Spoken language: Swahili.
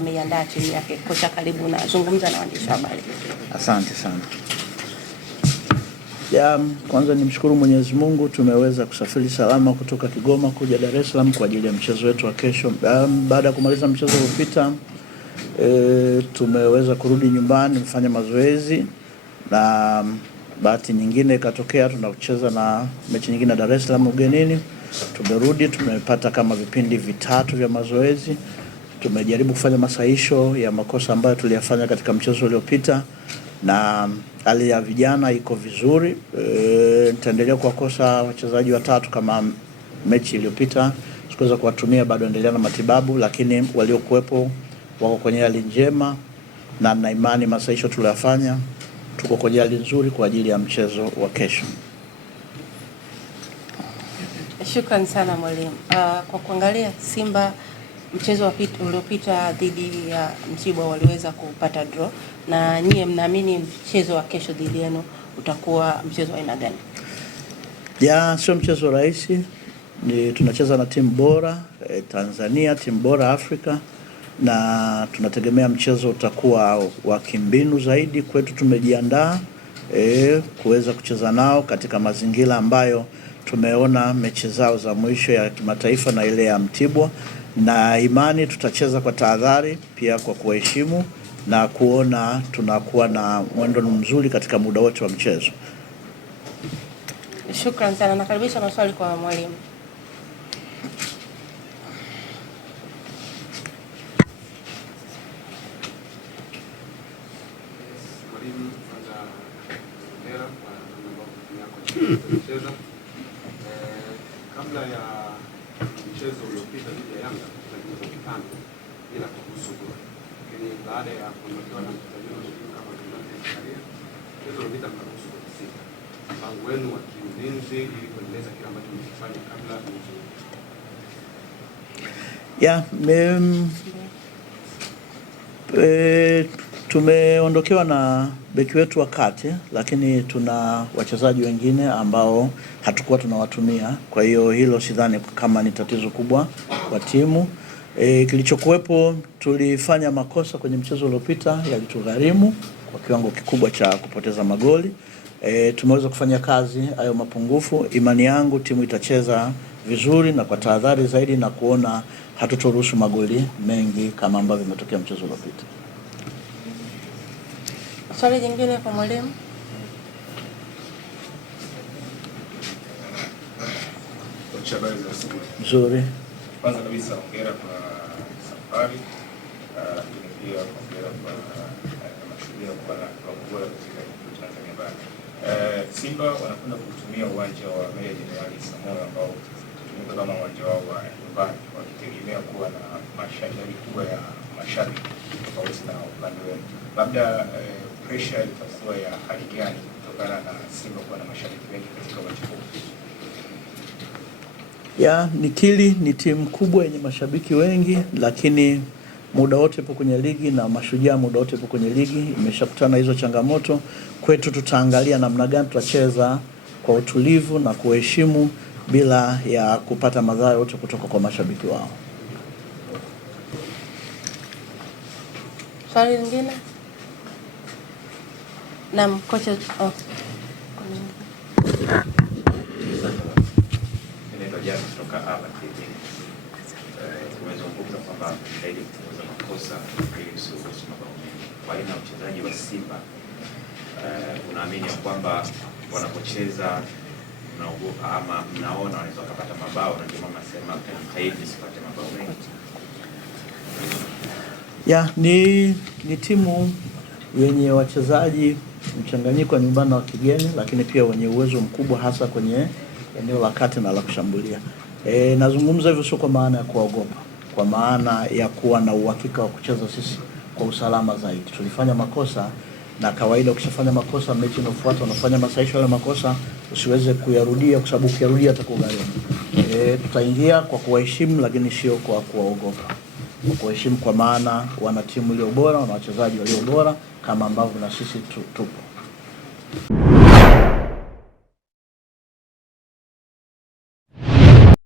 ameiandaa timu yake. Kocha, karibu na zungumza na waandishi wa habari. Asante sana. Kwanza nimshukuru Mwenyezi Mungu, tumeweza kusafiri salama kutoka Kigoma kuja Dar es Salaam kwa ajili ya mchezo wetu wa kesho. Baada ya kumaliza mchezo uliopita, tumeweza kurudi nyumbani kufanya mazoezi, na bahati nyingine ikatokea tunacheza na mechi nyingine Dar es Salaam ugenini. Tumerudi, tumepata kama vipindi vitatu vya mazoezi. Tumejaribu kufanya masahisho ya makosa ambayo tuliyafanya katika mchezo uliopita, na hali ya vijana iko vizuri. Nitaendelea kuwakosa wachezaji watatu kama mechi iliyopita, sikuweza kuwatumia, bado endelea na matibabu, lakini waliokuwepo wako kwenye hali njema, na na imani masahisho tuliyofanya tuko kwenye hali nzuri kwa ajili ya mchezo wa kesho. Shukrani sana mwalimu. Kwa kuangalia Simba mchezo uliopita dhidi ya Mtibwa waliweza kupata draw, na nyie mnaamini mchezo wa kesho dhidi yenu utakuwa mchezo wa aina gani? Sio mchezo rahisi. Tunacheza na timu bora Tanzania, timu bora Afrika, na tunategemea mchezo utakuwa wa kimbinu zaidi. Kwetu tumejiandaa kuweza kucheza nao katika mazingira ambayo tumeona mechi zao za mwisho ya kimataifa na ile ya Mtibwa, na imani tutacheza kwa tahadhari, pia kwa kuheshimu na kuona tunakuwa na mwendo mzuri katika muda wote wa mchezo. Shukrani sana. Nakaribisha maswali kwa mwalimu. Kabla ya mchezo uliopita dhidi ya Yanga tulipata bila kuhusudu, lakini baada ya kuondokewa na mchezaji kama mchezo uliopita mkaruhusu sita, mpango wenu wa kiulinzi ili kuendeleza kile ambacho mlifanya kabla tumeondokewa na beki wetu wa kati, lakini tuna wachezaji wengine ambao hatukuwa tunawatumia. Kwa hiyo hilo sidhani kama ni tatizo kubwa kwa timu. Kilichokuwepo, tulifanya makosa kwenye mchezo uliopita yalitugharimu kwa kiwango kikubwa cha kupoteza magoli. Tumeweza kufanya kazi hayo mapungufu. Imani yangu timu itacheza vizuri na kwa tahadhari zaidi, na kuona hatutoruhusu magoli mengi kama ambavyo imetokea mchezo uliopita. Swali jingine kwa mwalimu. Nzuri. Kwanza kabisa hongera kwa safari, lakini pia hongera kwa Mashujaa kwa bora katika Tanzania bara. Simba wanakwenda kutumia uwanja wa Meja Jenerali Samoei ambao hutumika kama uwanja wao wa nyumbani, wakitegemea kuwa na mashabiki kubwa ya mashabiki tofauti na upande wenu. Labda pressure itakuwa ya hali gani kutokana na Simba kuwa na mashabiki wengi katika uwanja huu? Ni timu kubwa yenye mashabiki wengi, lakini muda wote ipo kwenye ligi, na Mashujaa muda wote ipo kwenye ligi. Imeshakutana hizo changamoto. Kwetu tutaangalia namna gani tutacheza kwa utulivu na kuheshimu bila ya kupata madhara yote kutoka kwa mashabiki wao. Swali lingine? Naam, kocha. Tumezungumza kwamba zaidi kupunguza makosa ili usiruhusu mabao mengi. Kwa aina ya uchezaji wa Simba, unaamini kwamba wanapocheza mnaogopa ama mnaona wanaweza kupata mabao, na ndio mama sema haidi sipate mabao mengi? Ni timu yenye wachezaji mchanganyiko wa nyumbani na wa kigeni, lakini pia wenye uwezo mkubwa hasa kwenye eneo la kati na la kushambulia. Nazungumza hivyo sio kwa maana ya kuogopa, kwa maana ya kuwa na uhakika wa kucheza sisi kwa usalama zaidi. Tulifanya makosa, na kawaida ukishafanya makosa mechi inayofuata unafanya masahisho ya makosa, usiweze kuyarudia, kwa sababu ukiyarudia atakugharimu. Tutaingia kwa kuwaheshimu, lakini sio kwa kuogopa. Kwa kuheshimu, kwa maana wana timu iliyo bora, wana wachezaji walio bora kama ambavyo na sisi tupo.